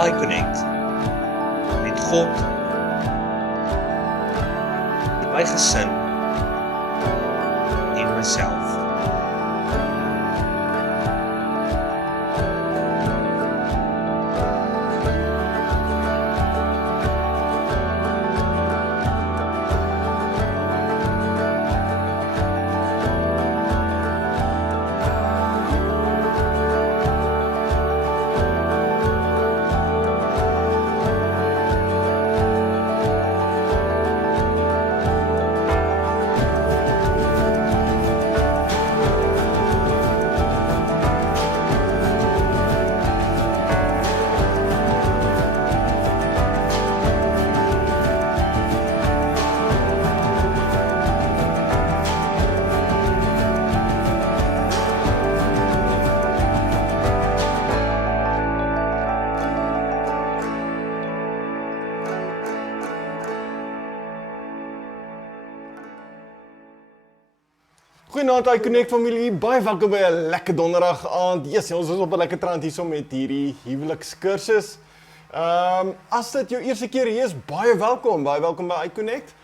iConnect met God, my gesin en myself. Goeienaand iConnect familie, baie welkom by 'n lekker donderdag aand. Yes, ons is op 'n lekker trant hierso met hierdie Huweliks kursus. As dit jou eerste keer hier is, baie welkom by iConnect.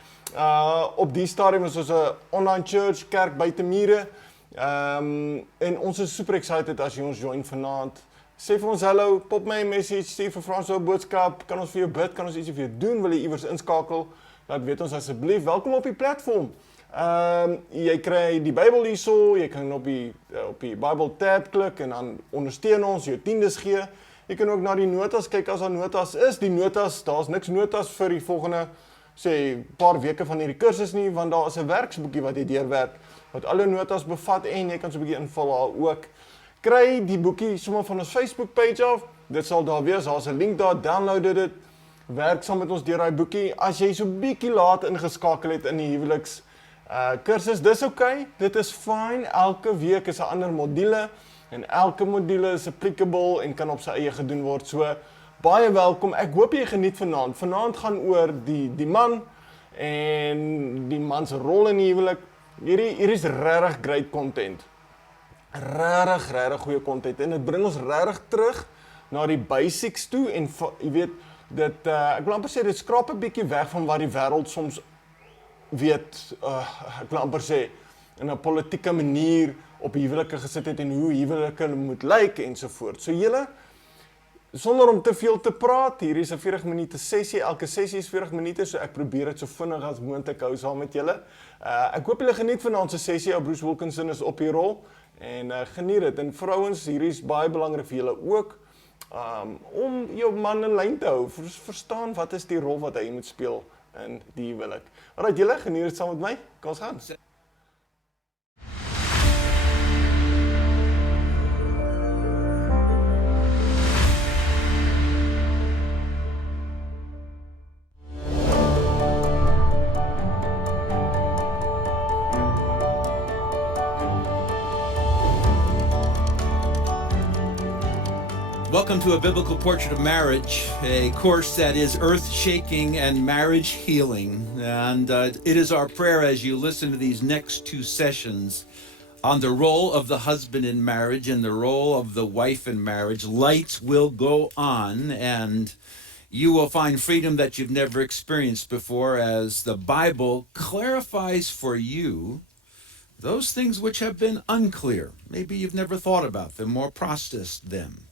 Op die stadium is ons 'n online church, kerk buite mure. En ons is super excited as jy ons join vanaand. Sê vir ons hallo, pop my 'n message, stuur vir Frans 'n boodskap, kan ons vir jou bid, kan ons ietsie vir jou doen, wil jy iewers inskakel? Laat weet ons asseblief. Welkom op die platform. Jy kry die Bybel hierso, jy kan op die Bible tab klik en dan ondersteun ons, jou tiendes gee. Jy kan ook na die notas kyk as daar notas is. Die notas, daar's niks notas vir die volgende paar weke van hierdie kursus nie, want daar is 'n werksboekie wat jy deurwerk wat alle notas bevat en jy kan so 'n bietjie invul daar ook. Kry die boekie sommer van ons Facebook page af. Dit sal daar wees, daar's 'n link daar, download dit. Werk saam met ons deur daai boekie. As jy so bietjie laat ingeskakel het in die Huweliks kursus, dis okay, dit is fine, elke week is 'n ander module, en elke module is applicable en kan op sy eie gedoen word, so baie welkom, ek hoop jy geniet vanaand. Vanaand gaan oor die man, en die man se rol in die huwelik. Hier is regtig great content, regtig goeie content, en dit bring ons regtig terug na die basics toe, en jy weet, ek wil amper sê, dit skraap 'n bietjie weg van wat die wêreld soms ek wil amper sê, in 'n politieke manier op huwelike gesit het en hoe huwelike moet lyk ensovoort. So julle, sonder om te veel te praat, hier is 'n 40 minute sessie, elke sessie is 40 minute, so ek probeer dit so vinnig as moontlik hou saam met julle. Ek hoop julle geniet vanaand se sessie, ou Bruce Wilkinson is op die rol, en geniet dit. En vrouens, hier is baie belangrik vir julle ook, om jou man in lyn te hou, verstaan wat is die rol wat hy moet speel in die huwelik. Alright, julle, geniet dit saam met my. Kom ons gaan. Welcome to A Biblical Portrait of Marriage, a course that is earth-shaking and marriage-healing. And it is our prayer as you listen to these next two sessions on the role of the husband in marriage and the role of the wife in marriage. Lights will go on, and you will find freedom that you've never experienced before as the Bible clarifies for you those things which have been unclear. Maybe you've never thought about them or processed them.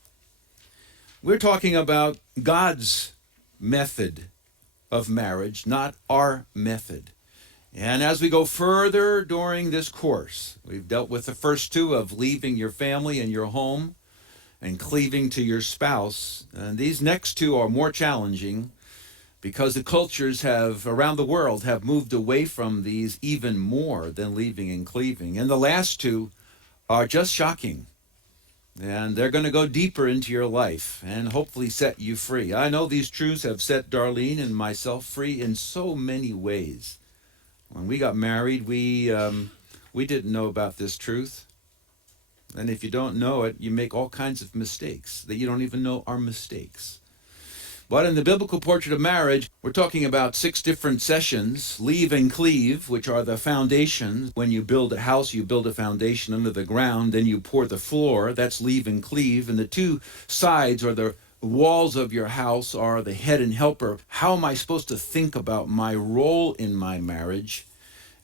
We're talking about God's method of marriage, not our method. And as we go further during this course, we've dealt with the first two of leaving your family and your home and cleaving to your spouse. And these next two are more challenging because the cultures around the world have moved away from these even more than leaving and cleaving. And the last two are just shocking. And they're going to go deeper into your life and hopefully set you free. I know these truths have set Darlene and myself free in so many ways. When we got married, we didn't know about this truth. And if you don't know it, you make all kinds of mistakes that you don't even know are mistakes. But in the biblical portrait of marriage, we're talking about 6 different sessions. Leave and cleave, which are the foundations. When you build a house, you build a foundation under the ground, then you pour the floor. That's leave and cleave. And the two sides are the walls of your house are the head and helper. How am I supposed to think about my role in my marriage?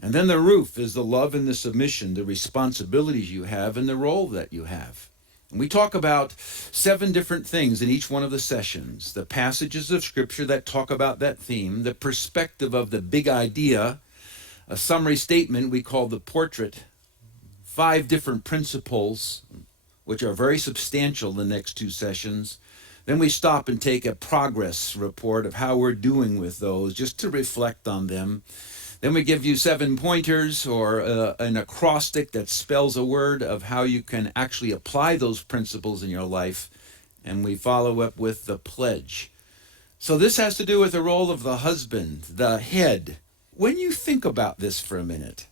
And then the roof is the love and the submission, the responsibilities you have and the role that you have. And we talk about 7 different things in each one of the sessions. The passages of Scripture that talk about that theme, the perspective of the big idea, a summary statement we call the portrait, 5 different principles, which are very substantial the next 2 sessions. Then we stop and take a progress report of how we're doing with those, just to reflect on them. Then we give you 7 pointers or an acrostic that spells a word of how you can actually apply those principles in your life. And we follow up with the pledge. So this has to do with the role of the husband, the head. When you think about this for a minute,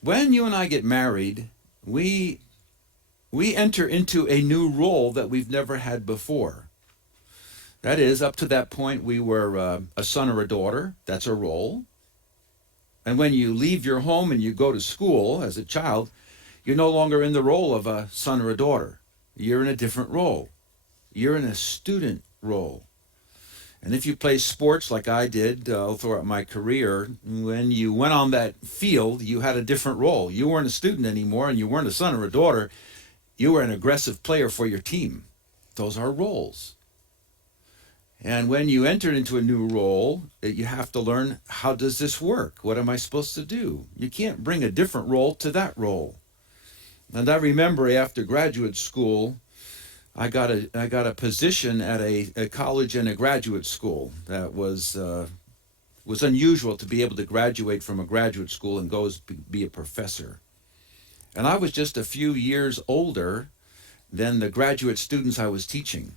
when you and I get married, we enter into a new role that we've never had before. That is, up to that point, we were a son or a daughter. That's a role. And when you leave your home and you go to school as a child, you're no longer in the role of a son or a daughter. You're in a different role. You're in a student role. And if you play sports like I did throughout my career, when you went on that field, you had a different role. You weren't a student anymore, and you weren't a son or a daughter. You were an aggressive player for your team. Those are roles. And when you enter into a new role, you have to learn, how does this work? What am I supposed to do? You can't bring a different role to that role. And I remember after graduate school, I got a position at a college and a graduate school that was unusual to be able to graduate from a graduate school and go be a professor. And I was just a few years older than the graduate students I was teaching.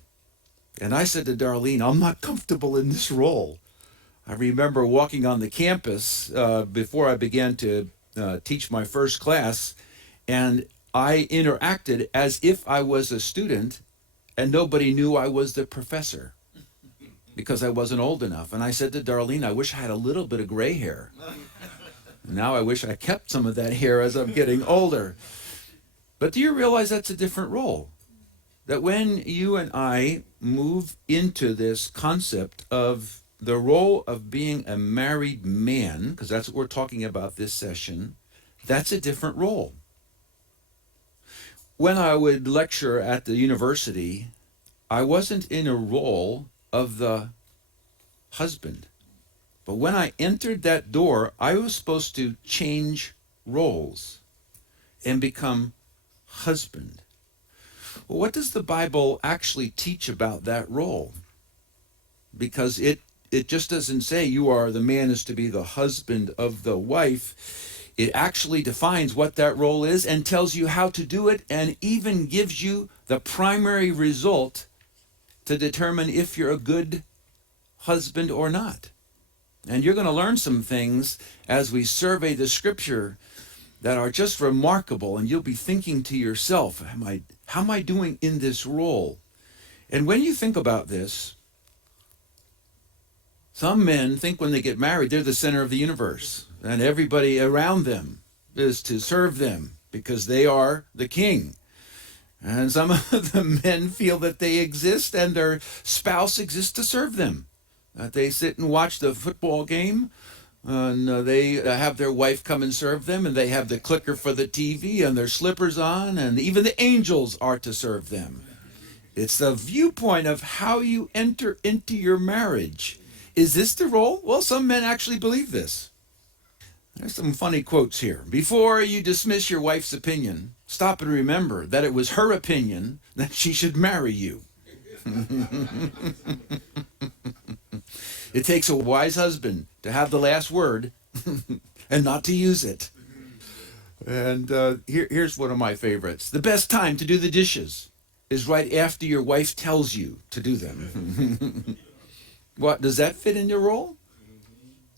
And I said to Darlene, I'm not comfortable in this role. I remember walking on the campus before I began to teach my first class, and I interacted as if I was a student, and nobody knew I was the professor because I wasn't old enough. And I said to Darlene, I wish I had a little bit of gray hair. Now I wish I kept some of that hair as I'm getting older. But do you realize that's a different role? That when you and I move into this concept of the role of being a married man, because that's what we're talking about this session, that's a different role. When I would lecture at the university, I wasn't in a role of the husband. But when I entered that door, I was supposed to change roles and become husband. Well, what does the Bible actually teach about that role? Because it just doesn't say the man is to be the husband of the wife. It actually defines what that role is and tells you how to do it, and even gives you the primary result to determine if you're a good husband or not. And you're going to learn some things as we survey the scripture that are just remarkable, and you'll be thinking to yourself, how am I doing in this role? And when you think about this, some men think when they get married, they're the center of the universe, and everybody around them is to serve them because they are the king. And some of the men feel that they exist and their spouse exists to serve them. That they sit and watch the football game, and they have their wife come and serve them, and they have the clicker for the TV and their slippers on, and even the angels are to serve them. It's the viewpoint of how you enter into your marriage. Is this the role? Well, some men actually believe this. There's some funny quotes here. Before you dismiss your wife's opinion, stop and remember that it was her opinion that she should marry you. It takes a wise husband to have the last word and not to use it. And here's one of my favorites. The best time to do the dishes is right after your wife tells you to do them. What, does that fit in your role?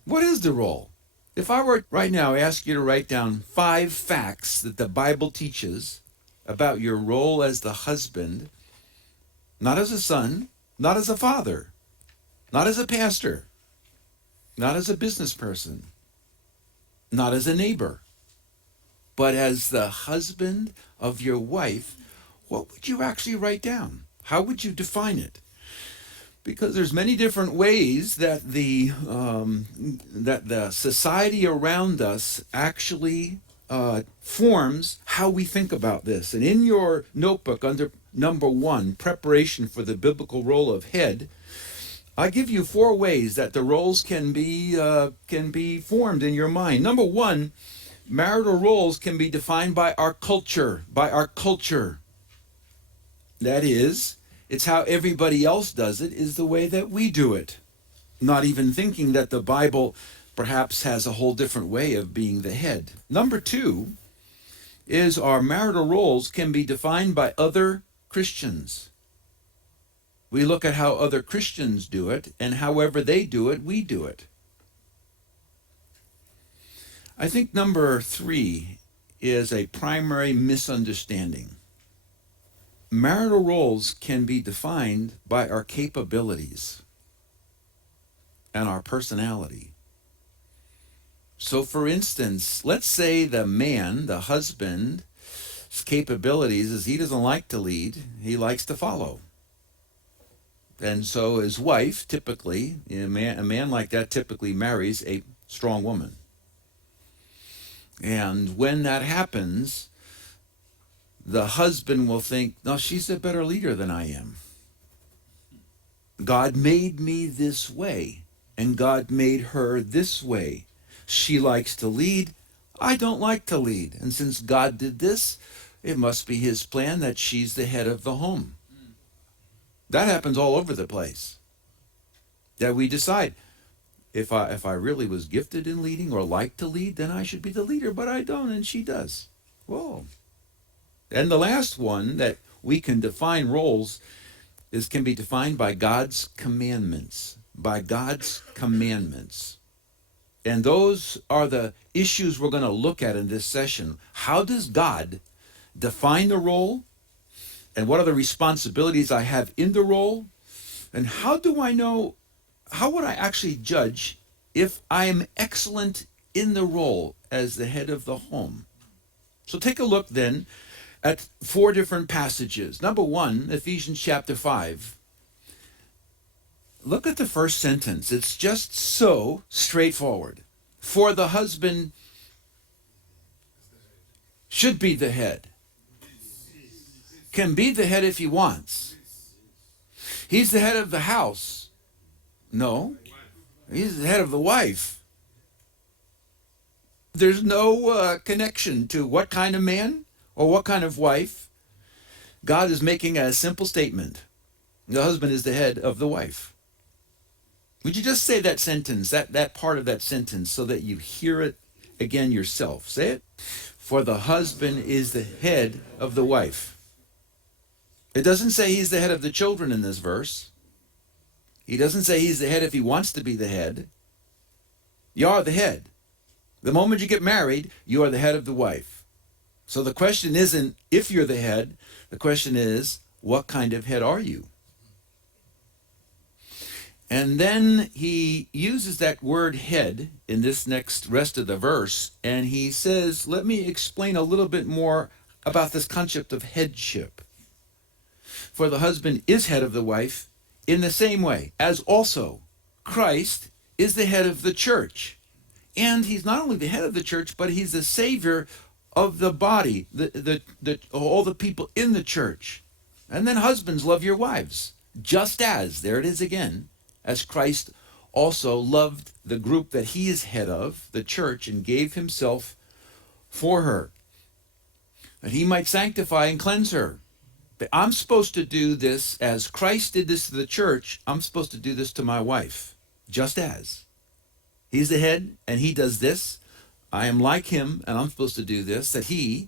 What is the role? If I were right now ask you to write down 5 facts that the Bible teaches about your role as the husband, not as a son, not as a father, not as a pastor, not as a business person, not as a neighbor, but as the husband of your wife, what would you actually write down? How would you define it? Because there's many different ways that the society around us actually forms how we think about this. And in your notebook, under number 1, preparation for the biblical role of head, I give you 4 ways that the roles can be formed in your mind. Number 1, marital roles can be defined by our culture. That is, it's how everybody else does it is the way that we do it. Not even thinking that the Bible perhaps has a whole different way of being the head. Number 2 is our marital roles can be defined by other Christians. We look at how other Christians do it, and however they do it, we do it. I think number 3 is a primary misunderstanding. Marital roles can be defined by our capabilities and our personality. So for instance, let's say the man, the husband's capabilities is he doesn't like to lead, he likes to follow. And so his wife, typically, a man like that typically marries a strong woman. And when that happens, the husband will think, no, she's a better leader than I am. God made me this way, and God made her this way. She likes to lead. I don't like to lead. And since God did this, it must be his plan that she's the head of the home. That happens all over the place. That we decide, if I really was gifted in leading or like to lead, then I should be the leader, but I don't, and she does. Whoa. And the last one that we can define roles can be defined by God's commandments. By God's commandments. And those are the issues we're going to look at in this session. How does God define the role? And what are the responsibilities I have in the role? And how would I actually judge if I am excellent in the role as the head of the home? So take a look then at 4 different passages. Number 1, Ephesians chapter 5. Look at the first sentence. It's just so straightforward. For the husband should be the head. Can be the head if he wants. He's the head of the house. No, he's the head of the wife. There's no connection to what kind of man or what kind of wife. God is making a simple statement. The husband is the head of the wife. Would you just say that sentence, that part of that sentence, so that you hear it again yourself? Say it. For the husband is the head of the wife. It doesn't say he's the head of the children in this verse. He doesn't say he's the head if he wants to be the head. You are the head. The moment you get married, you are the head of the wife. So the question isn't if you're the head. The question is, what kind of head are you? And then he uses that word head in this next rest of the verse, and he says, let me explain a little bit more about this concept of headship. For the husband is head of the wife in the same way as also Christ is the head of the church. And he's not only the head of the church, but he's the savior of the body, all the people in the church. And then husbands, love your wives, just as, there it is again, as Christ also loved the group that he is head of, the church, and gave himself for her, that he might sanctify and cleanse her. But I'm supposed to do this as Christ did this to the church. I'm supposed to do this to my wife, just as. He's the head, and he does this. I am like him, and I'm supposed to do this, that he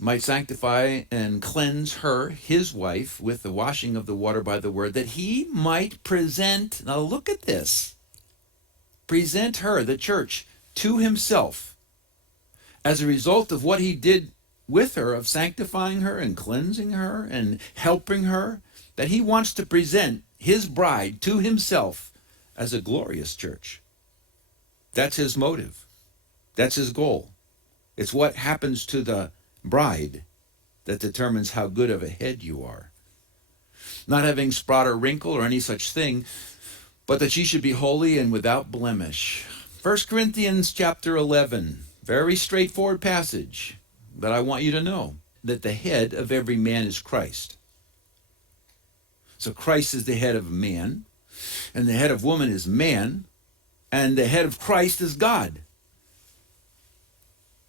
might sanctify and cleanse her, his wife, with the washing of the water by the word, that he might present, now look at this, present her, the church, to himself as a result of what he did with her, of sanctifying her and cleansing her and helping her, that he wants to present his bride to himself as a glorious church. That's his motive. That's his goal. It's what happens to the bride that determines how good of a head you are. not having spot or wrinkle or any such thing, but that ye should be holy and without blemish. 1 Corinthians chapter 11, very straightforward passage, but I want you to know that the head of every man is Christ. So Christ is the head of man, and the head of woman is man, and the head of Christ is God.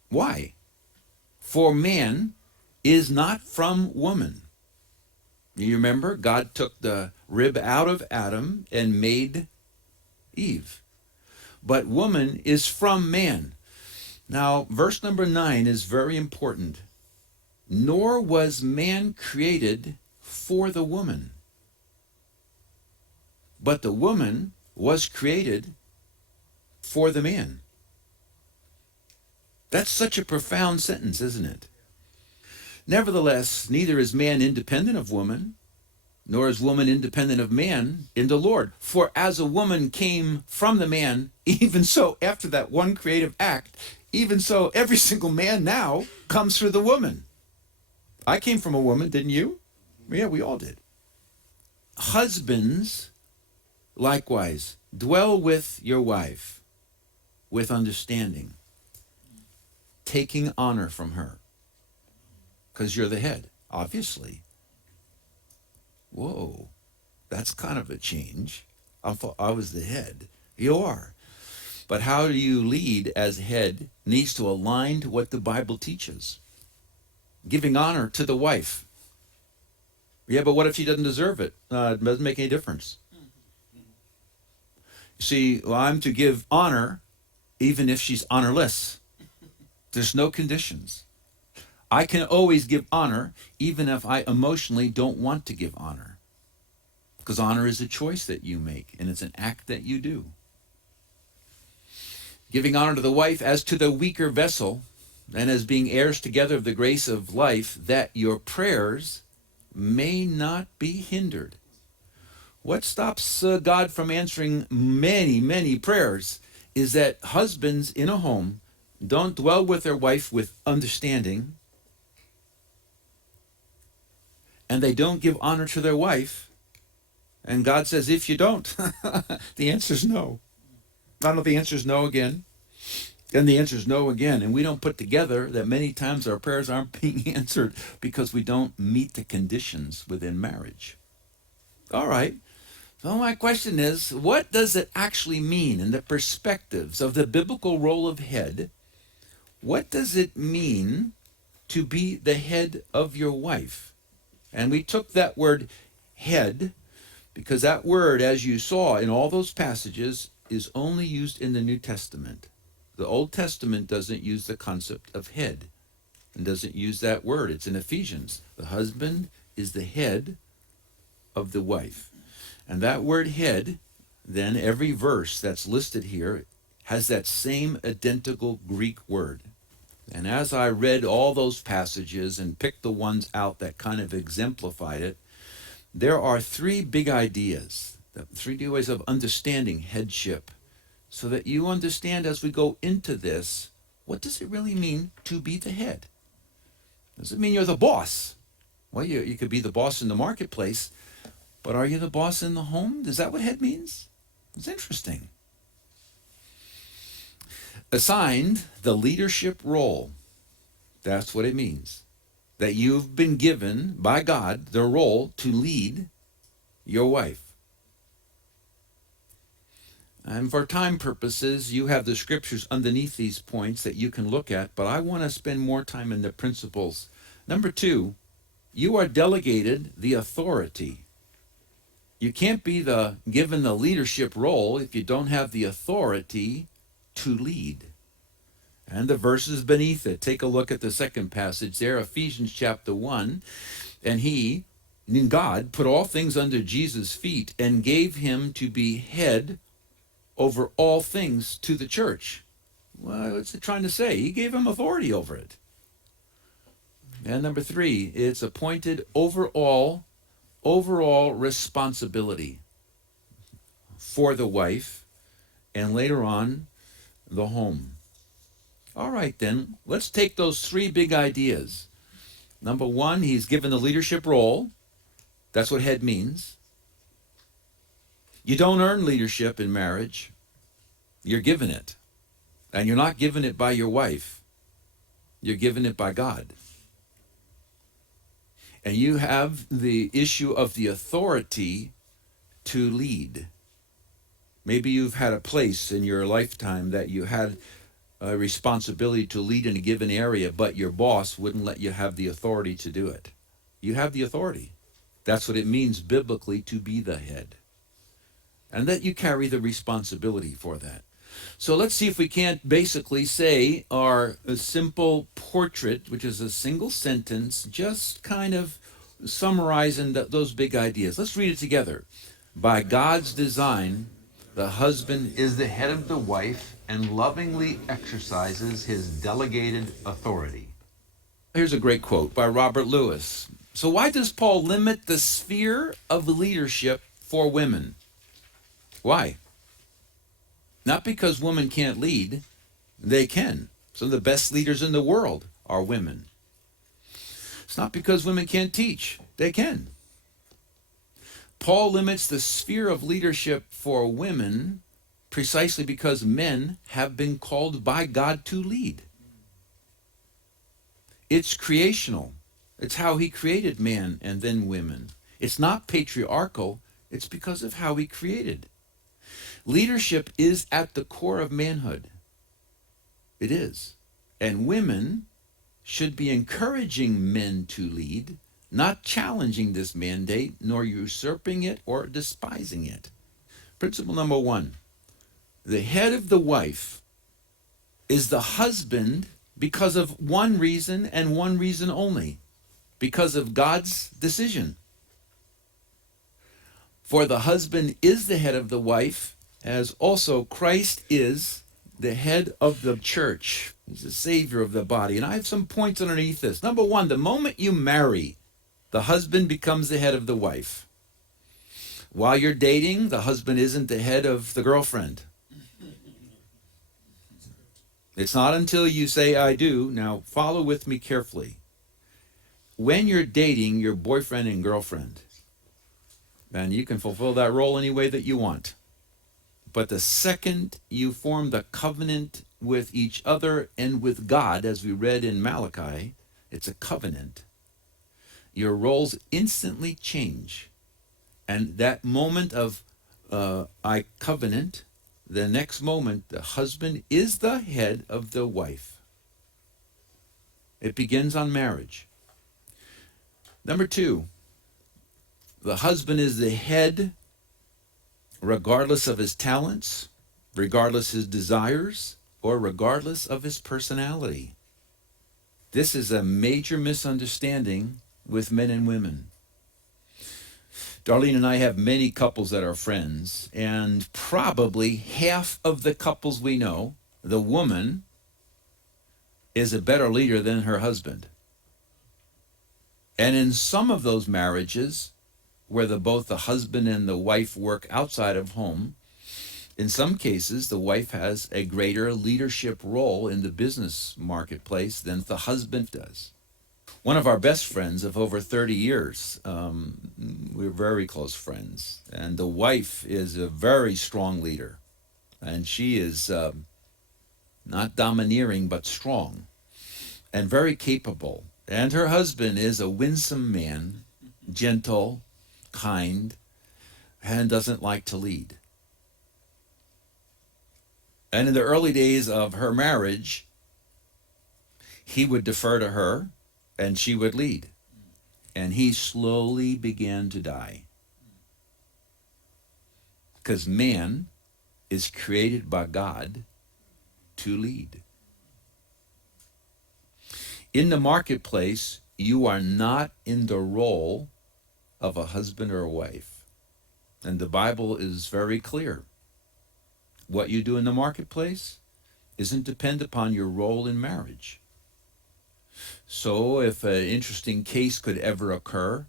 Why? For man is not from woman. You remember, God took the rib out of Adam and made Eve. But woman is from man. Now, verse number 9 is very important. Nor was man created for the woman, but the woman was created for the man. That's such a profound sentence, isn't it? Nevertheless, neither is man independent of woman, nor is woman independent of man in the Lord. For as a woman came from the man, even so, after that one creative act, even so, every single man now comes through the woman. I came from a woman, didn't you? Yeah, we all did. Husbands, likewise, dwell with your wife with understanding, taking honor from her, because you're the head, obviously. Whoa, that's kind of a change. I thought I was the head. You are. But how do you lead as head needs to align to what the Bible teaches. Giving honor to the wife. Yeah, but what if she doesn't deserve it? It doesn't make any difference. You see, I'm to give honor even if she's honorless. There's no conditions. I can always give honor even if I emotionally don't want to give honor. Because honor is a choice that you make, and it's an act that you do. Giving honor to the wife as to the weaker vessel, and as being heirs together of the grace of life, that your prayers may not be hindered. What stops God from answering many, many prayers is that husbands in a home don't dwell with their wife with understanding, and they don't give honor to their wife. And God says, if you don't, the answer is no. I don't know, the answer is no again. And the answer is no again. And we don't put together that many times our prayers aren't being answered because we don't meet the conditions within marriage. All right. So my question is, what does it actually mean in the perspectives of the biblical role of head? What does it mean to be the head of your wife? And we took that word head because that word, as you saw in all those passages, is only used in the New Testament. The Old Testament doesn't use the concept of head and doesn't use that word. It's in Ephesians. The husband is the head of the wife. And that word head, then every verse that's listed here has that same identical Greek word. And as I read all those passages and picked the ones out that kind of exemplified it, there are three big ideas, three ways of understanding headship, so that you understand as we go into this, what does it really mean to be the head? Does it mean you're the boss? Well, you could be the boss in the marketplace, but are you the boss in the home? Is that what head means? It's interesting. Assigned the leadership role. That's what it means. That you've been given by God the role to lead your wife. And for time purposes, you have the scriptures underneath these points that you can look at, but I want to spend more time in the principles. Number 2, you are delegated the authority. You can't be given the leadership role if you don't have the authority to lead. And the verses beneath it. Take a look at the second passage there, Ephesians chapter 1. And God, put all things under Jesus' feet and gave him to be head over all things to the church. Well, what's it trying to say? He gave him authority over it. And number 3, it's appointed overall responsibility for the wife and later on the home. All right, then, let's take those 3 big ideas. Number 1, he's given the leadership role. That's what head means. You don't earn leadership in marriage. You're given it. And you're not given it by your wife. You're given it by God. And you have the issue of the authority to lead. Maybe you've had a place in your lifetime that you had a responsibility to lead in a given area, but your boss wouldn't let you have the authority to do it. You have the authority. That's what it means biblically to be the head. And that you carry the responsibility for that. So let's see if we can't basically say our simple portrait, which is a single sentence, just kind of summarizing those big ideas. Let's read it together. By God's design, the husband is the head of the wife and lovingly exercises his delegated authority. Here's a great quote by Robert Lewis. So why does Paul limit the sphere of leadership for women? Why? Not because women can't lead. They can. Some of the best leaders in the world are women. It's not because women can't teach. They can. Paul limits the sphere of leadership for women precisely because men have been called by God to lead. It's creational. It's how he created man and then women. It's not patriarchal. It's because of how he created. Leadership is at the core of manhood. It is. And women should be encouraging men to lead, not challenging this mandate, nor usurping it or despising it. Principle number 1. The head of the wife is the husband because of one reason and one reason only, because of God's decision. For the husband is the head of the wife, as also Christ is the head of the church. He's the savior of the body. And I have some points underneath this. Number 1, the moment you marry, the husband becomes the head of the wife. While you're dating, the husband isn't the head of the girlfriend. It's not until you say, I do. Now, follow with me carefully. When you're dating your boyfriend and girlfriend, and you can fulfill that role any way that you want. But the second you form the covenant with each other and with God, as we read in Malachi, it's a covenant. Your roles instantly change. And that moment of I covenant, the next moment, the husband is the head of the wife. It begins on marriage. Number 2, the husband is the head regardless of his talents, regardless his desires, or regardless of his personality. This is a major misunderstanding with men and women. Darlene and I have many couples that are friends, and probably half of the couples we know, the woman is a better leader than her husband. And in some of those marriages, where both the husband and the wife work outside of home, in some cases, the wife has a greater leadership role in the business marketplace than the husband does. One of our best friends of over 30 years, we're very close friends, and the wife is a very strong leader, and she is not domineering but strong and very capable. And her husband is a winsome man, gentle, kind, and doesn't like to lead. And in the early days of her marriage, he would defer to her and she would lead. And he slowly began to die. Because man is created by God to lead. In the marketplace, you are not in the role of a husband or a wife. And the Bible is very clear. What you do in the marketplace isn't dependent upon your role in marriage. So if an interesting case could ever occur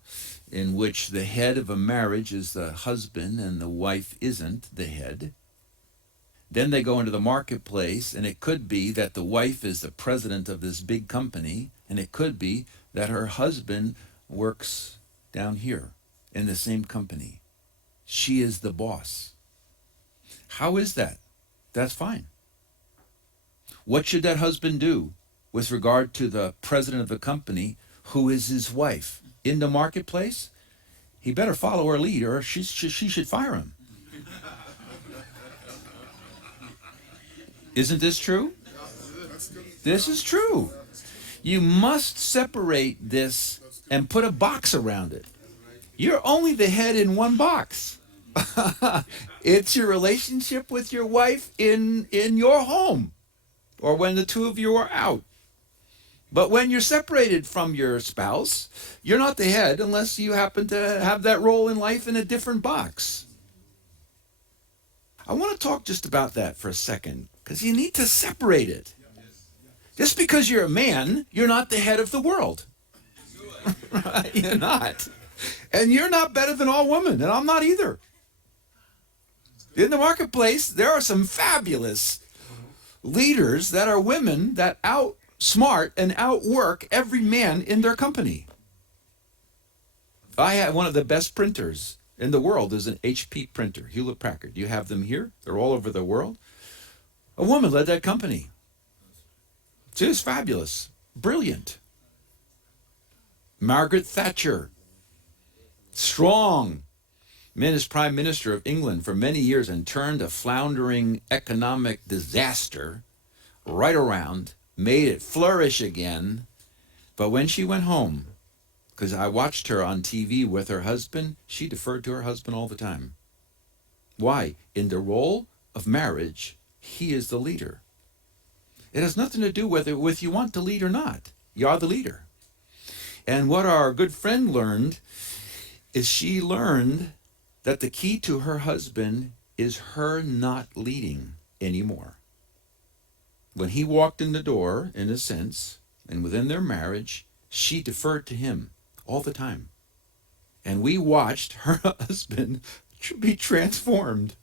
in which the head of a marriage is the husband and the wife isn't the head, then they go into the marketplace, and it could be that the wife is the president of this big company, and it could be that her husband works down here. in the same company. She is the boss. How is that? That's fine. What should that husband do with regard to the president of the company who is his wife? In the marketplace, he better follow her lead or she should fire him. Isn't this true? This is true. You must separate this and put a box around it. You're only the head in one box. It's your relationship with your wife in your home or when the two of you are out. But when you're separated from your spouse, you're not the head unless you happen to have that role in life in a different box. I want to talk just about that for a second because you need to separate it. Just because you're a man, you're not the head of the world. You're not. And you're not better than all women, and I'm not either. In the marketplace, there are some fabulous leaders that are women that outsmart and outwork every man in their company. I have one of the best printers in the world is an HP printer, Hewlett Packard. You have them here. They're all over the world. A woman led that company. She was fabulous, brilliant. Margaret Thatcher, strong, been as Prime Minister of England for many years and turned a floundering economic disaster right around, made it flourish again. But when she went home, because I watched her on TV with her husband, she deferred to her husband all the time. Why? In the role of marriage, he is the leader. It has nothing to do with you want to lead or not. You are the leader. And what our good friend learned is she learned that the key to her husband is her not leading anymore. When he walked in the door, in a sense, and within their marriage, she deferred to him all the time. And we watched her husband be transformed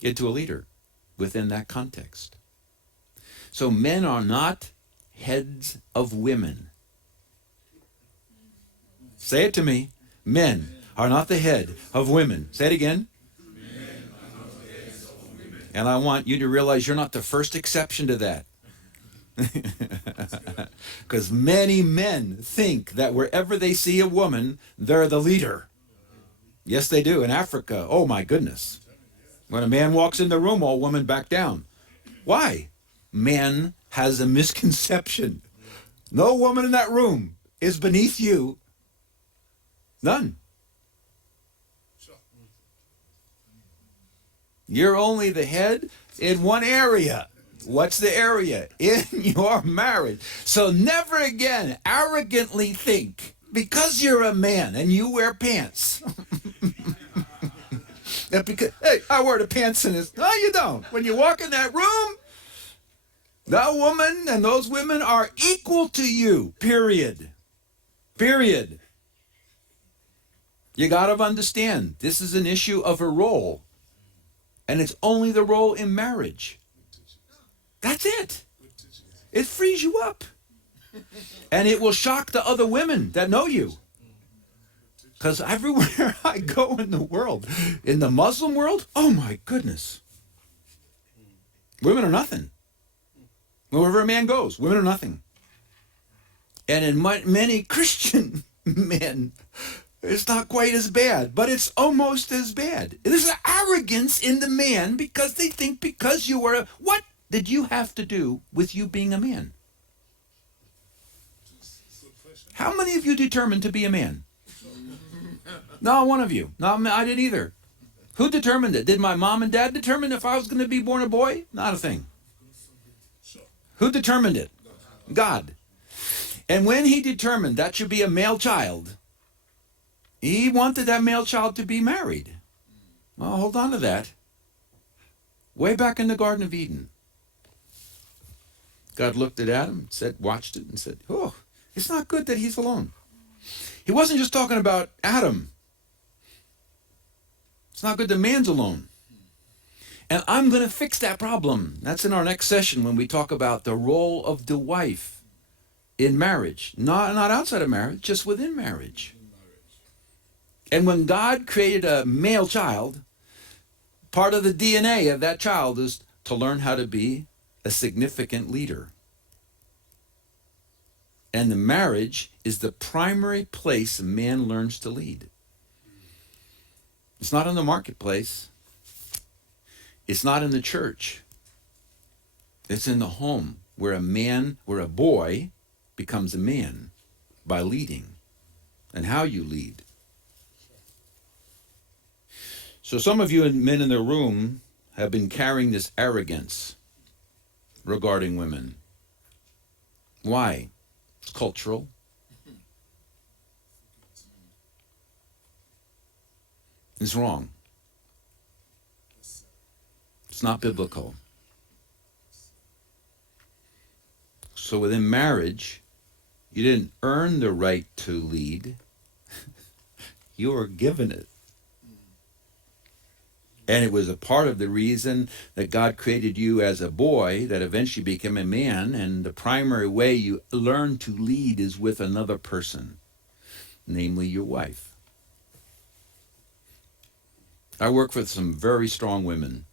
into a leader within that context. So men are not heads of women. Say it to me. Men are not the head of women. Say it again. Men are not the heads of women. And I want you to realize you're not the first exception to that. Because many men think that wherever they see a woman, they're the leader. Yes, they do. In Africa, oh my goodness. When a man walks in the room, all women back down. Why? Man has a misconception. No woman in that room is beneath you. None. You're only the head in one area. What's the area? In your marriage. So never again arrogantly think, because you're a man and you wear pants. That because, hey, I wear the pants in this. No, you don't. When you walk in that room, that woman and those women are equal to you, period. Period. You got to understand, this is an issue of a role. And it's only the role in marriage. That's it. It frees you up. And it will shock the other women that know you. Because everywhere I go in the world, in the Muslim world, oh my goodness. Women are nothing. Wherever a man goes, women are nothing. And in many Christian men, it's not quite as bad, but it's almost as bad. There's an arrogance in the man because they think because you were what did you have to do with you being a man? How many of you determined to be a man? No, one of you. No, I didn't either. Who determined it? Did my mom and dad determine if I was going to be born a boy? Not a thing. Who determined it? God. And when he determined that should be a male child, he wanted that male child to be married. Well, hold on to that. Way back in the Garden of Eden, God looked at Adam, watched it, and said, oh, it's not good that he's alone. He wasn't just talking about Adam. It's not good that man's alone. And I'm going to fix that problem. That's in our next session when we talk about the role of the wife in marriage. Not outside of marriage, just within marriage. And when God created a male child, part of the DNA of that child is to learn how to be a significant leader. And the marriage is the primary place a man learns to lead. It's not in the marketplace. It's not in the church. It's in the home where a boy becomes a man by leading and how you lead. So some of you men in the room have been carrying this arrogance regarding women. Why? It's cultural. It's wrong. It's not biblical. So within marriage, you didn't earn the right to lead. You were given it. And it was a part of the reason that God created you as a boy that eventually became a man. And the primary way you learn to lead is with another person, namely your wife. I work with some very strong women.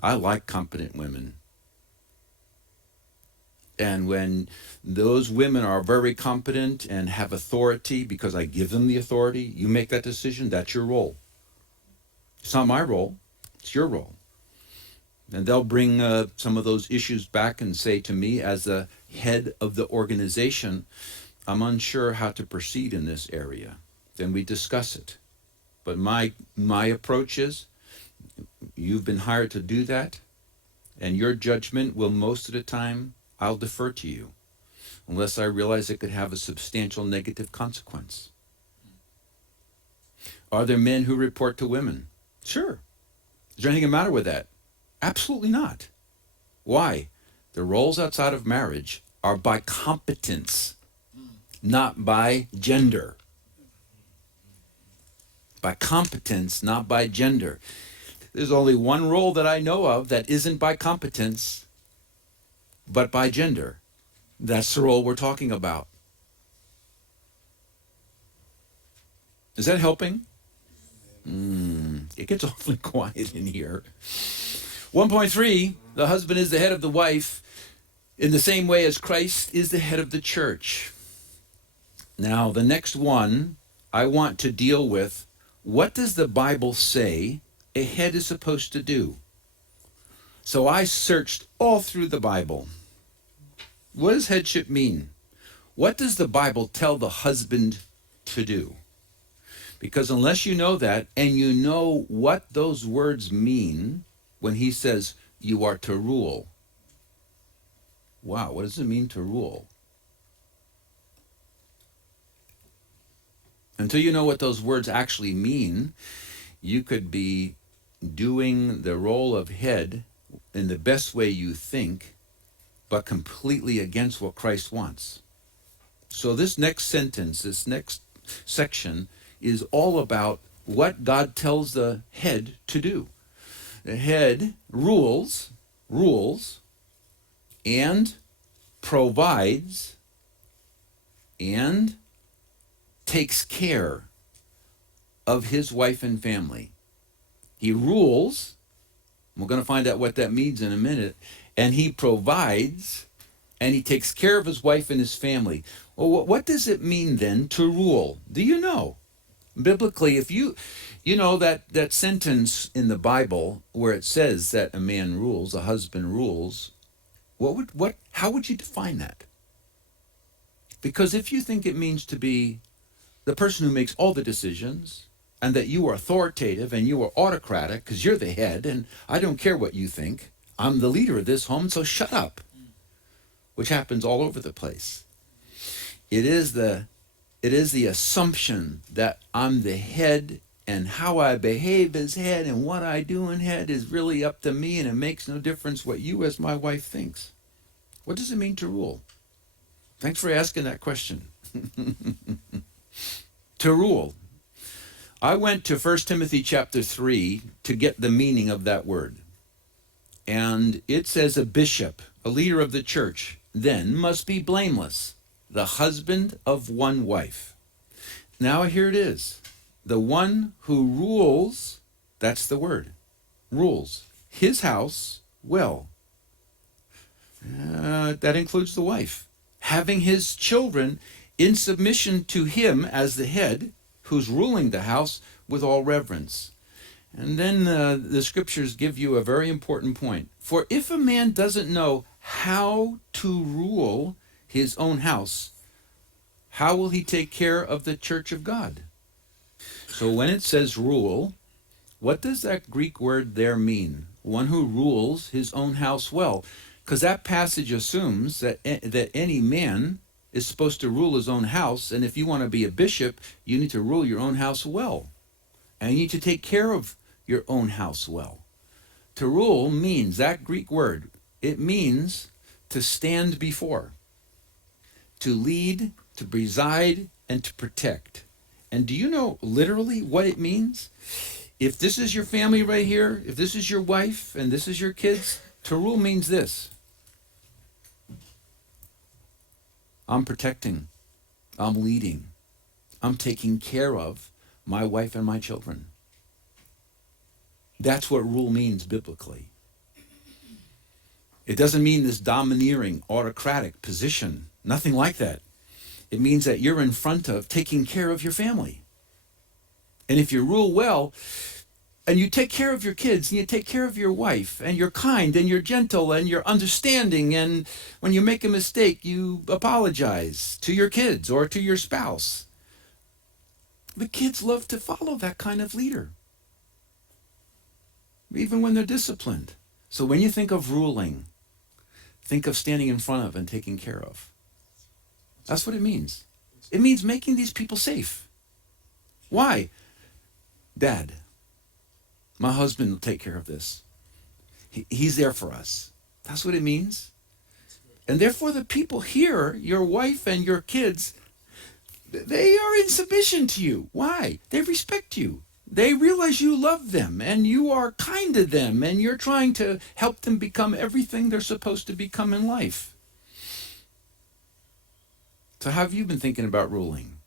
I like competent women. And when those women are very competent and have authority, because I give them the authority, you make that decision, that's your role. It's not my role, it's your role. And they'll bring some of those issues back and say to me, as the head of the organization, I'm unsure how to proceed in this area. Then we discuss it. But my approach is, you've been hired to do that, and your judgment will most of the time, I'll defer to you, unless I realize it could have a substantial negative consequence. Are there men who report to women? Sure. Is there anything the matter with that? Absolutely not. Why? The roles outside of marriage are by competence, not by gender. By competence, not by gender. There's only one role that I know of that isn't by competence, but by gender. That's the role we're talking about. Is that helping? It gets awfully quiet in here. 1.3, the husband is the head of the wife in the same way as Christ is the head of the church. Now, the next one I want to deal with, what does the Bible say a head is supposed to do? So I searched all through the Bible. What does headship mean? What does the Bible tell the husband to do? Because unless you know that, and you know what those words mean when he says you are to rule. Wow, what does it mean to rule? Until you know what those words actually mean, you could be doing the role of head in the best way you think, but completely against what Christ wants. So this next sentence, this next section, is all about what God tells the head to do. The head rules, and provides, and takes care of his wife and family. He rules, we're going to find out what that means in a minute, and he provides, and he takes care of his wife and his family. Well, what does it mean then to rule? Do you know? Biblically, if you know that sentence in the Bible where it says that a man rules, a husband rules, how would you define that? Because if you think it means to be the person who makes all the decisions, and that you are authoritative and you are autocratic because you're the head and I don't care what you think, I'm the leader of this home, so shut up, which happens all over the place. It is the assumption that I'm the head, and how I behave as head and what I do in head is really up to me, and it makes no difference what you as my wife thinks. What does it mean to rule? Thanks for asking that question. To rule. I went to 1 Timothy chapter 3 to get the meaning of that word. And it says a bishop, a leader of the church, then must be blameless, the husband of one wife. Now here it is. the one who rules, that's the word, rules, his house well. That includes the wife. Having his children in submission to him as the head, who's ruling the house with all reverence. And then the scriptures give you a very important point. For if a man doesn't know how to rule his own house, how will he take care of the church of God? So when it says rule, what does that Greek word there mean? One who rules his own house well. Because that passage assumes that any man is supposed to rule his own house, and if you want to be a bishop, you need to rule your own house well. And you need to take care of your own house well. To rule means, that Greek word, it means to stand before, to lead, to preside, and to protect. And do you know literally what it means? If this is your family right here, if this is your wife and this is your kids, to rule means this. I'm protecting, I'm leading, I'm taking care of my wife and my children. That's what rule means biblically. It doesn't mean this domineering, autocratic position. Nothing like that. It means that you're in front of taking care of your family. And if you rule well, and you take care of your kids, and you take care of your wife, and you're kind, and you're gentle, and you're understanding, and when you make a mistake, you apologize to your kids or to your spouse. The kids love to follow that kind of leader, even when they're disciplined. So when you think of ruling, think of standing in front of and taking care of. That's what it means. It means making these people safe. Why? Dad, my husband will take care of this. He's there for us. That's what it means. And therefore the people here, your wife and your kids, they are in submission to you. Why? They respect you. They realize you love them and you are kind to them and you're trying to help them become everything they're supposed to become in life. So how have you been thinking about ruling?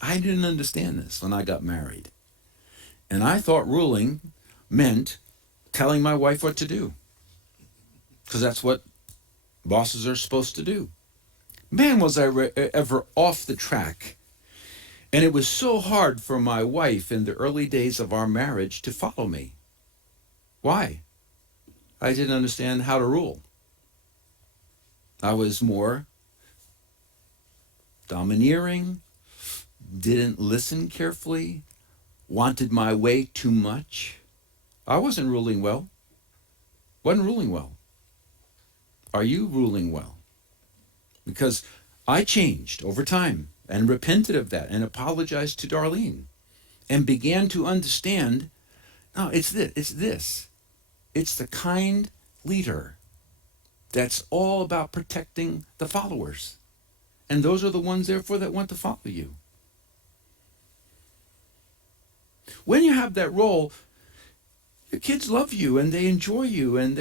I didn't understand this when I got married. And I thought ruling meant telling my wife what to do. Because that's what bosses are supposed to do. Man, was I ever off the track. And it was so hard for my wife in the early days of our marriage to follow me. Why? I didn't understand how to rule. I was more domineering, didn't listen carefully, wanted my way too much. I wasn't ruling well. Wasn't ruling well. Are you ruling well? Because I changed over time and repented of that and apologized to Darlene and began to understand, no, it's this. It's the kind leader that's all about protecting the followers. And those are the ones, therefore, that want to follow you. When you have that role, your kids love you and they enjoy you and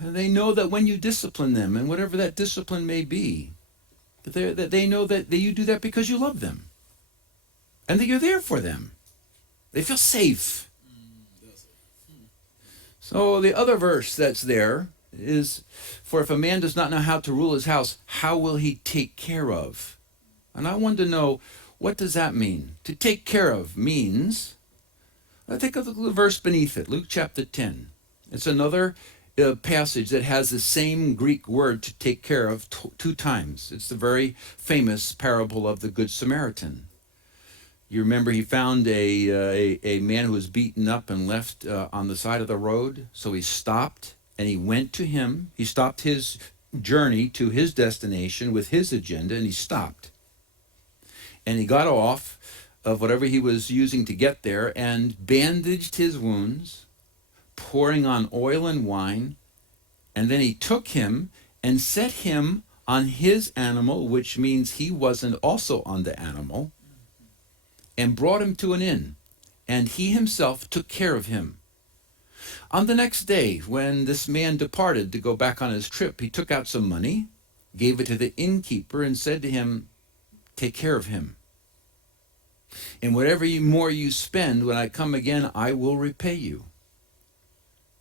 they know that when you discipline them and whatever that discipline may be, that they know that you do that because you love them and that you're there for them. They feel safe. So the other verse that's there is, for if a man does not know how to rule his house, how will he take care of? And I wanted to know, what does that mean? To take care of means, let's take a look at the verse beneath it, Luke chapter 10. It's another passage that has the same Greek word to take care of two times. It's the very famous parable of the Good Samaritan. You remember he found a man who was beaten up and left on the side of the road. So he stopped and he went to him. He stopped his journey to his destination with his agenda, and he stopped. And he got off of whatever he was using to get there and bandaged his wounds, pouring on oil and wine. And then he took him and set him on his animal, which means he wasn't also on the animal, and brought him to an inn. And he himself took care of him. On the next day, when this man departed to go back on his trip, he took out some money, gave it to the innkeeper, and said to him, take care of him. And whatever more you spend, when I come again, I will repay you.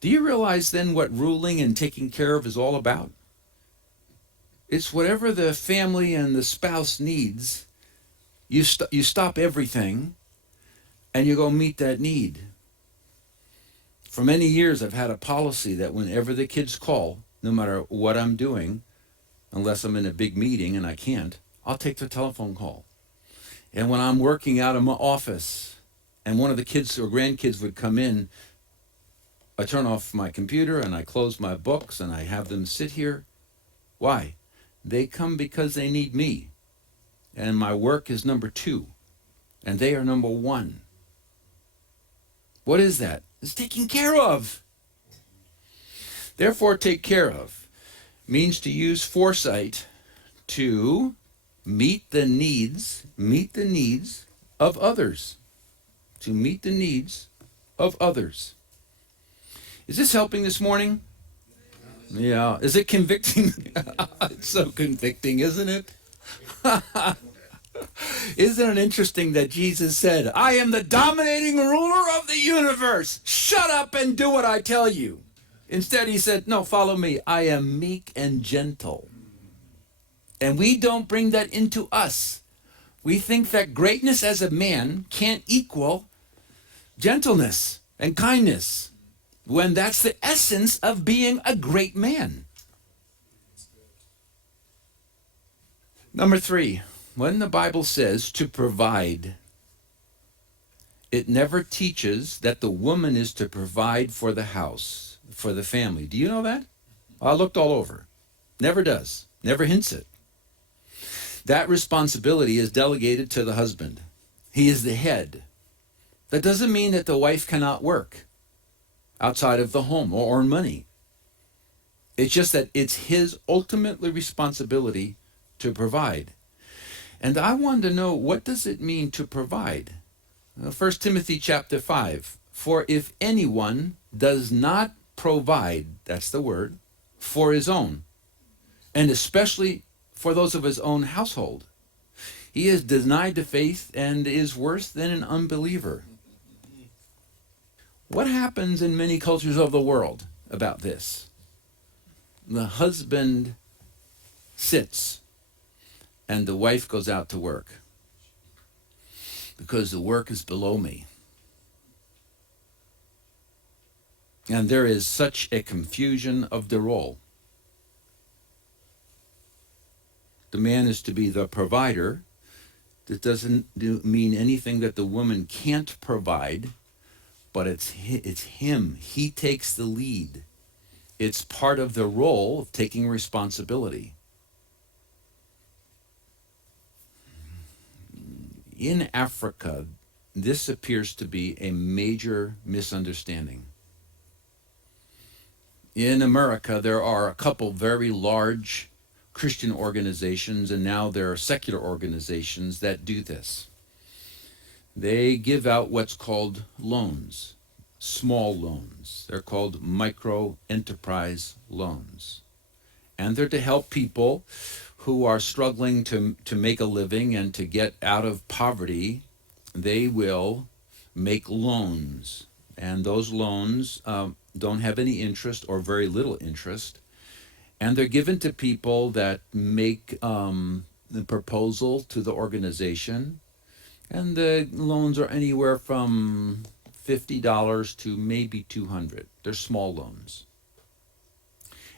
Do you realize then what ruling and taking care of is all about? It's whatever the family and the spouse needs, you stop everything and you go meet that need. For many years, I've had a policy that whenever the kids call, no matter what I'm doing, unless I'm in a big meeting and I can't, I'll take the telephone call. And when I'm working out of my office and one of the kids or grandkids would come in, I turn off my computer and I close my books and I have them sit here. Why? They come because they need me. And my work is number 2. And they are number 1. What is that? It's taking care of. Therefore, take care of means to use foresight to meet the needs of others. To meet the needs of others. Is this helping this morning? Yeah. Is it convicting? It's so convicting, isn't it? Isn't it interesting that Jesus said, I am the dominating ruler of the universe. Shut up and do what I tell you. Instead, he said, no, follow me. I am meek and gentle. And we don't bring that into us. We think that greatness as a man can't equal gentleness and kindness, when that's the essence of being a great man. Number 3, when the Bible says to provide, it never teaches that the woman is to provide for the house, for the family. Do you know that? I looked all over. Never does. Never hints it. That responsibility is delegated to the husband. He is the head. That doesn't mean that the wife cannot work outside of the home or earn money. It's just that it's his ultimate responsibility to provide. And I wanted to know, what does it mean to provide? 1 Timothy chapter 5. For if anyone does not provide, that's the word, for his own, and especially for those of his own household, he is denied the faith and is worse than an unbeliever. What happens in many cultures of the world about this? The husband sits and the wife goes out to work because the work is below me. And there is such a confusion of the role. The man is to be the provider. That doesn't mean anything that the woman can't provide, but it's him. He takes the lead. It's part of the role of taking responsibility. In Africa, this appears to be a major misunderstanding. In America, there are a couple very large Christian organizations, and now there are secular organizations that do this. They give out what's called loans, small loans. They're called micro enterprise loans. And they're to help people who are struggling to make a living and to get out of poverty. They will make loans. And those loans don't have any interest or very little interest. And they're given to people that make the proposal to the organization. And the loans are anywhere from $50 to maybe $200. They're small loans.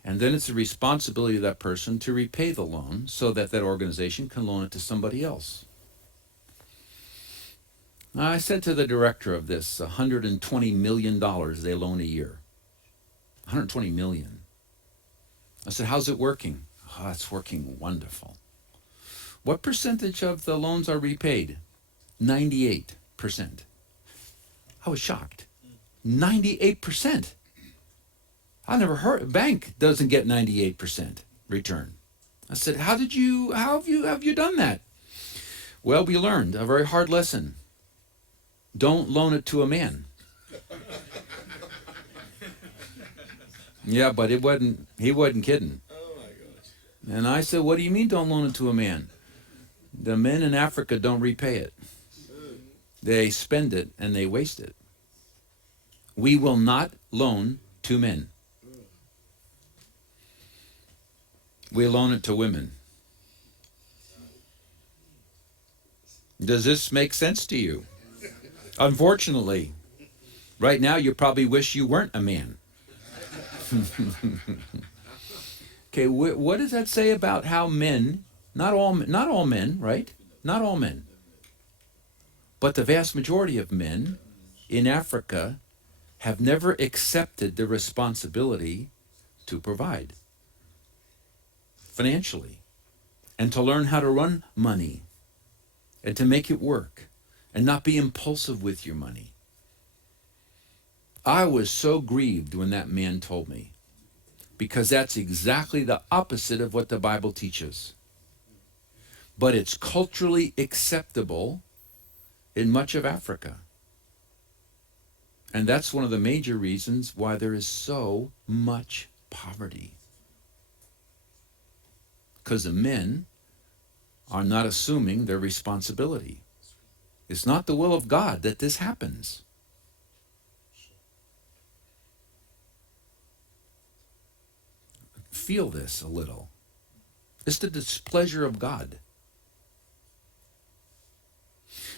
And then it's the responsibility of that person to repay the loan so that that organization can loan it to somebody else. Now, I said to the director of this, $120 million they loan a year. $120 million. I said, how's it working? Oh, it's working wonderful. What percentage of the loans are repaid? 98%. I was shocked. 98%. I never heard, a bank doesn't get 98% return. I said, how have you done that? Well, we learned a very hard lesson. Don't loan it to a man. Yeah, but he wasn't kidding. Oh my gosh. And I said, what do you mean don't loan it to a man? The men in Africa don't repay it. They spend it and they waste it. We will not loan to men. We loan it to women. Does this make sense to you? Unfortunately, right now you probably wish you weren't a man. Okay, what does that say about how men, not all men, right? Not all men, but the vast majority of men in Africa have never accepted the responsibility to provide financially and to learn how to run money and to make it work and not be impulsive with your money. I was so grieved when that man told me, because that's exactly the opposite of what the Bible teaches. But it's culturally acceptable in much of Africa. And that's one of the major reasons why there is so much poverty. Because the men are not assuming their responsibility. It's not the will of God that this happens. Feel this a little. It's the displeasure of God.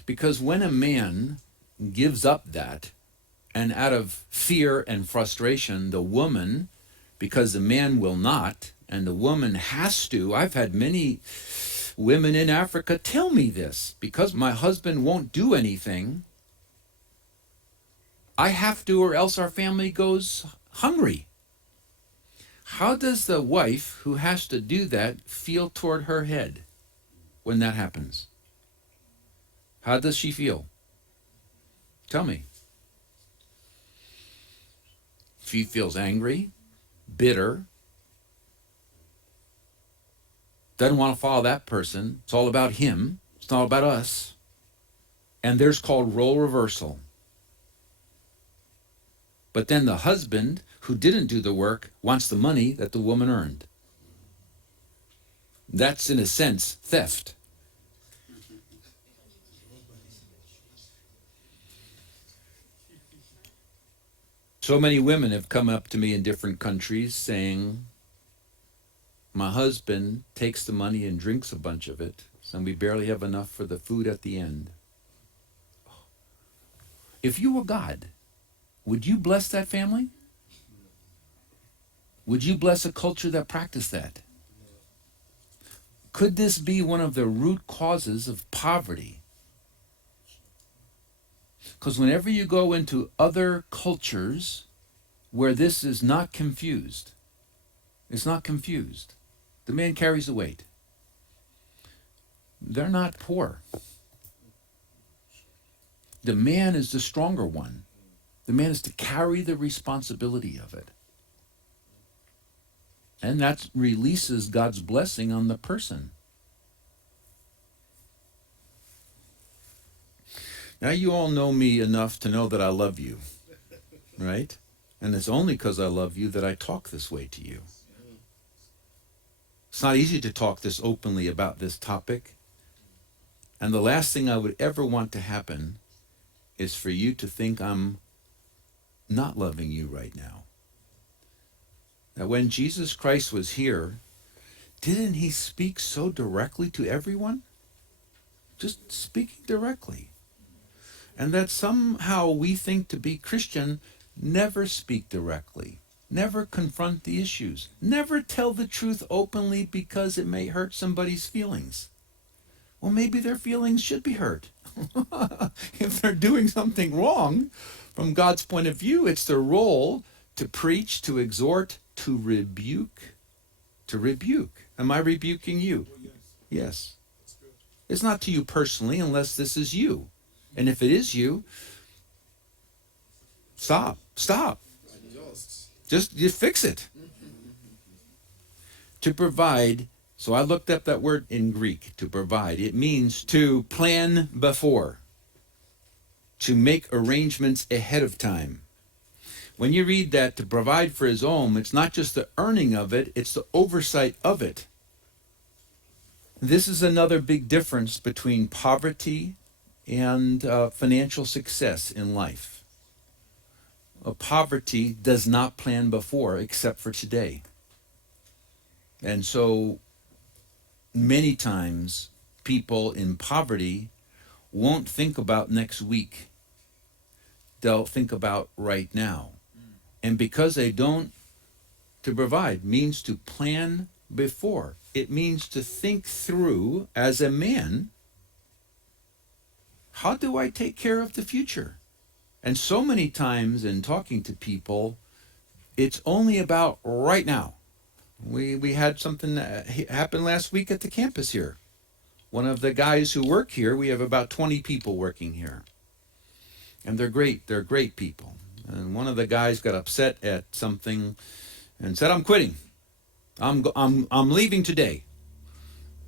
Because when a man gives up that, and out of fear and frustration, the woman, because the man will not, and the woman has to, I've had many women in Africa tell me this, because my husband won't do anything, I have to, or else our family goes hungry. How does the wife who has to do that feel toward her head when that happens? How does she feel? Tell me. She feels angry, bitter, doesn't want to follow that person. It's all about him. It's not about us. And there's called role reversal. But then the husband who didn't do the work wants the money that the woman earned. That's, in a sense, theft. So many women have come up to me in different countries saying, my husband takes the money and drinks a bunch of it, and we barely have enough for the food at the end. If you were God, would you bless that family? Would you bless a culture that practiced that? Could this be one of the root causes of poverty? Because whenever you go into other cultures where this is not confused, it's not confused. The man carries the weight. They're not poor. The man is the stronger one. The man is to carry the responsibility of it. And that releases God's blessing on the person. Now you all know me enough to know that I love you, right? And it's only because I love you that I talk this way to you. It's not easy to talk this openly about this topic. And the last thing I would ever want to happen is for you to think I'm not loving you right now. Now, when Jesus Christ was here, didn't he speak so directly to everyone? Just speaking directly. And that somehow we think to be Christian, never speak directly, never confront the issues, never tell the truth openly because it may hurt somebody's feelings. Well, maybe their feelings should be hurt. If they're doing something wrong, from God's point of view, it's their role to preach, to exhort, to rebuke. To rebuke. Am I rebuking you? Yes. It's not to you personally unless this is you. And if it is you, stop. Just fix it. To provide, so I looked up that word in Greek, to provide. It means to plan before, to make arrangements ahead of time. When you read that, to provide for his own, it's not just the earning of it, it's the oversight of it. This is another big difference between poverty and financial success in life. Poverty does not plan before except for today. And so many times people in poverty won't think about next week. They'll think about right now. And because they don't, to provide means to plan before. It means to think through as a man, how do I take care of the future? And so many times in talking to people, it's only about right now. We had something that happened last week at the campus here. One of the guys who work here, we have about 20 people working here. And they're great people. And one of the guys got upset at something and said, I'm quitting. I'm leaving today.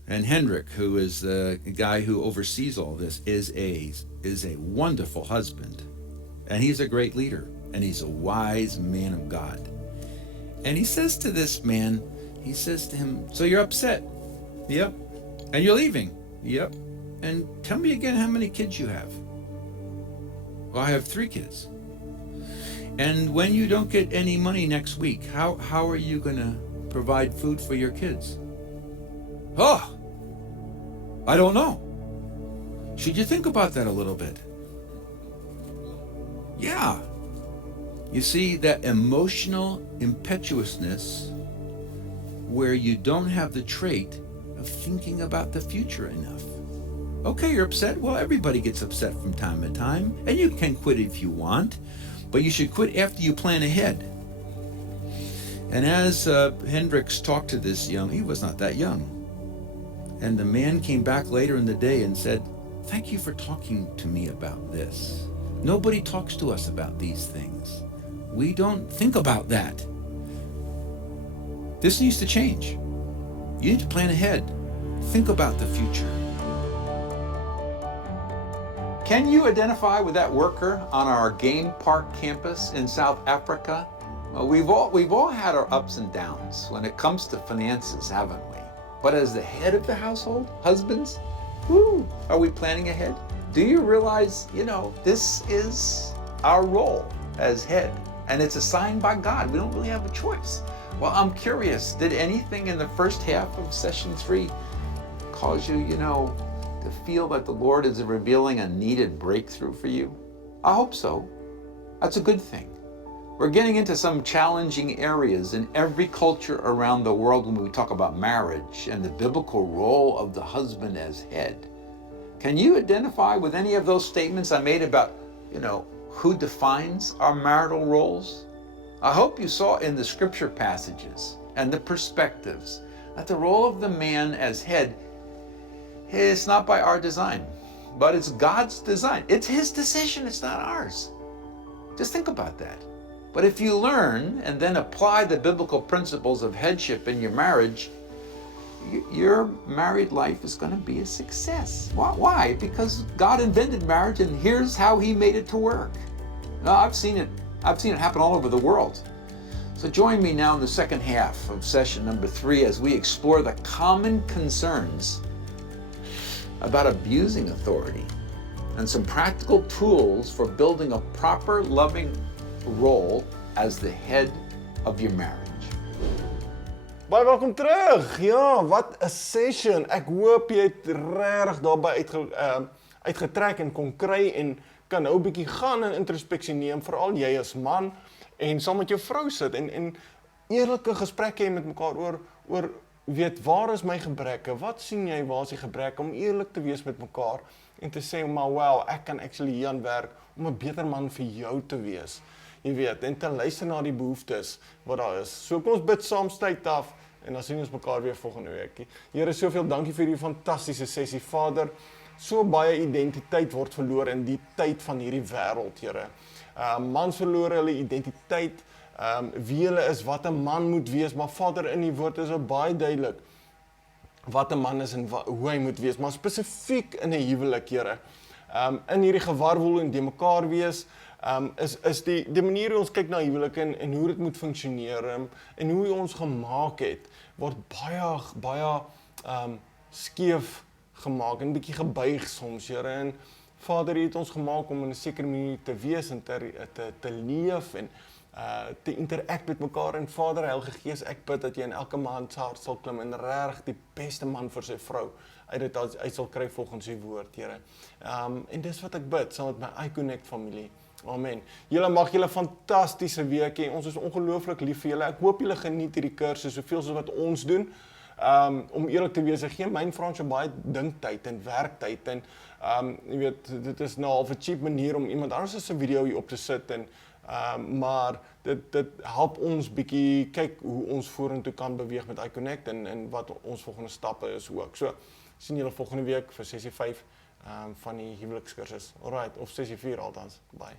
And Hendrik, who is the guy who oversees all this, is a wonderful husband. And he's a great leader. And he's a wise man of God. And he says to this man, he says to him, so you're upset? Yep. And you're leaving? Yep. And tell me again how many kids you have. Well, I have 3 kids. And when you don't get any money next week, how are you going to provide food for your kids? Oh, I don't know. Should you think about that a little bit? Yeah. You see, that emotional impetuousness where you don't have the trait of thinking about the future enough. Okay, you're upset. Well, everybody gets upset from time to time, and you can quit if you want, but you should quit after you plan ahead. And as Hendricks talked to this he was not that young. And the man came back later in the day and said, thank you for talking to me about this. Nobody talks to us about these things. We don't think about that. This needs to change. You need to plan ahead. Think about the future. Can you identify with that worker on our game park campus in South Africa? We've all had our ups and downs when it comes to finances, haven't we? But as the head of the household, husbands, are we planning ahead? Do you realize, this is our role as head, and it's assigned by God. We don't really have a choice. Well, I'm curious, did anything in the first half of session 3 cause you, to feel that the Lord is revealing a needed breakthrough for you? I hope so. That's a good thing. We're getting into some challenging areas in every culture around the world when we talk about marriage and the biblical role of the husband as head. Can you identify with any of those statements I made about, who defines our marital roles? I hope you saw in the scripture passages and the perspectives that the role of the man as head is not by our design, but it's God's design. It's His decision, it's not ours. Just think about that. But if you learn and then apply the biblical principles of headship in your marriage, your married life is going to be a success. Why? Because God invented marriage, and here's how He made it to work. Now, I've seen it happen all over the world. So join me now in the second half of session number 3 as we explore the common concerns about abusing authority and some practical tools for building a proper, loving role as the head of your marriage. Baie welkom terug. Ja, wat 'n session. Ek hoop jy het regtig daarby uitgetrek en kon kry en kan nou 'n bietjie gaan en introspeksie neem, veral jy as man en saam met jou vrou sit en eerlike gesprekke hê met mekaar oor weet waar is my gebreke? Wat sien jy waar is die gebreke om eerlik te wees met mekaar en te sê maar wow, ek kan actually hier aan werk om 'n beter man vir jou te wees. Jy weet, en te luister na die behoeftes wat daar is. So kom ons bid saam tyd af en dan sien ons mekaar weer volgende week. Here, soveel dankie vir hierdie fantastiese sessie, Vader. So baie identiteit word verloor in die tyd van hierdie wêreld, Here. Mans verloor hulle identiteit, wie hulle is, wat 'n man moet wees, maar Vader, in die woord is dit baie duidelik wat 'n man is en hoe hy moet wees, maar spesifiek in 'n huwelik, Here. In hierdie gewarwel en die mekaar wees, is die manier hoe ons kyk na huwelike en hoe dit moet funksioneer en hoe hy ons gemaak het, word baie skeef gemaak en 'n bietjie gebuig soms, Here. En Vader, U het ons gemaak om in 'n sekere manier te wees en te leef en te interact met mekaar. En Vader, Heilige Gees, ek bid dat jy in elke man se hart sal klim en regtig die beste man vir sy vrou uit dit uit sal kry volgens U woord, Here. En dis wat ek bid, saam met my iConnect familie. Amen. Julle mag julle fantastiese week hê. Ons is ongelooflik lief vir julle. Ek hoop julle geniet hierdie kursus soveel soos wat ons doen. Om eerlik te wees, ek gee my en Frans so baie dinktyd en werktyd en jy weet, dit is nou al 'n cheap manier om iemand anders se video hier op te sit en maar dit help ons bietjie kyk hoe ons vorentoe kan beweeg met iConnect en wat ons volgende stappe is ook. So, sien julle volgende week vir sessie 5 van die huwelikskursus. Alright, of sessie 4 althans. Bye.